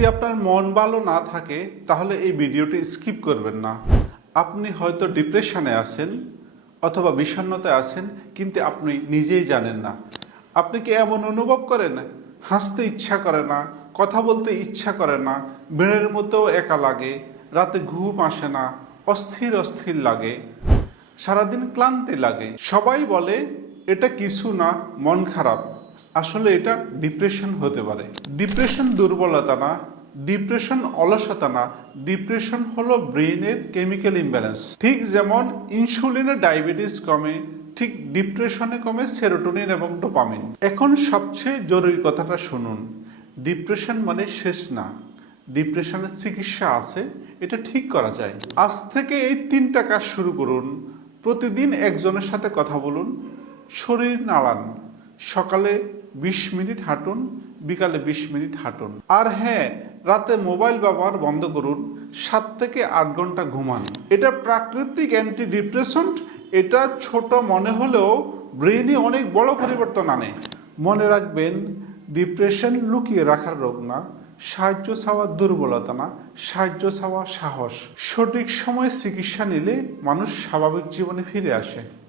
যদি আপনার মন ভালো না থাকে, তাহলে এই ভিডিওটি স্কিপ করবেন না। আপনি হয়তো ডিপ্রেশনে আছেন অথবা বিষণ্ণতায় আছেন, কিন্তু আপনি নিজেই জানেন না। আপনি কি এমন অনুভব করেন? হাসতে ইচ্ছা করে না, কথা বলতে ইচ্ছা করে না বেড়ের মতো একা লাগে, রাতে ঘুম আসে না, অস্থির অস্থির লাগে, সারাদিন ক্লান্তি লাগে। সবাই বলে, এটা কিছু না, মন খারাপ। আসলে এটা ডিপ্রেশন হতে পারে। ডিপ্রেশন দুর্বলতা না ডিপ্রেশন অলসতা না ডিপ্রেশন হলো ব্রেনের কেমিক্যাল ইমব্যালেন্স ঠিক যেমন ইনসুলিনের ডায়াবেটিস কমে, ঠিক ডিপ্রেশনে কমে সেরোটোনিন এবং ডোপামিন এখন সবচেয়ে জরুরি কথাটা শুনুন। ডিপ্রেশন মানে শেষ না। ডিপ্রেশনের চিকিৎসা আছে, এটা ঠিক করা যায়। আজ থেকে এই তিনটা কাজ শুরু করুন। প্রতিদিন একজনের সাথে কথা বলুন। শরীর নাড়ান। সকালে বিশ মিনিট হাঁটুন, বিকালে বিশ মিনিট হাঁটুন। আর হ্যাঁ রাতে মোবাইল ব্যবহার বন্ধ করুন, সাত থেকে আট ঘণ্টা ঘুমান। এটা প্রাকৃতিক অ্যান্টি ডিপ্রেশন্ট এটা ছোট মনে হলেও ব্রেনে অনেক বড় পরিবর্তন আনে। মনে রাখবেন ডিপ্রেশন লুকিয়ে রাখার রোগ না, সাহায্য চাওয়া দুর্বলতা না, সাহায্য চাওয়া সাহস। সঠিক সময়ে চিকিৎসা নিলে মানুষ স্বাভাবিক জীবনে ফিরে আসে।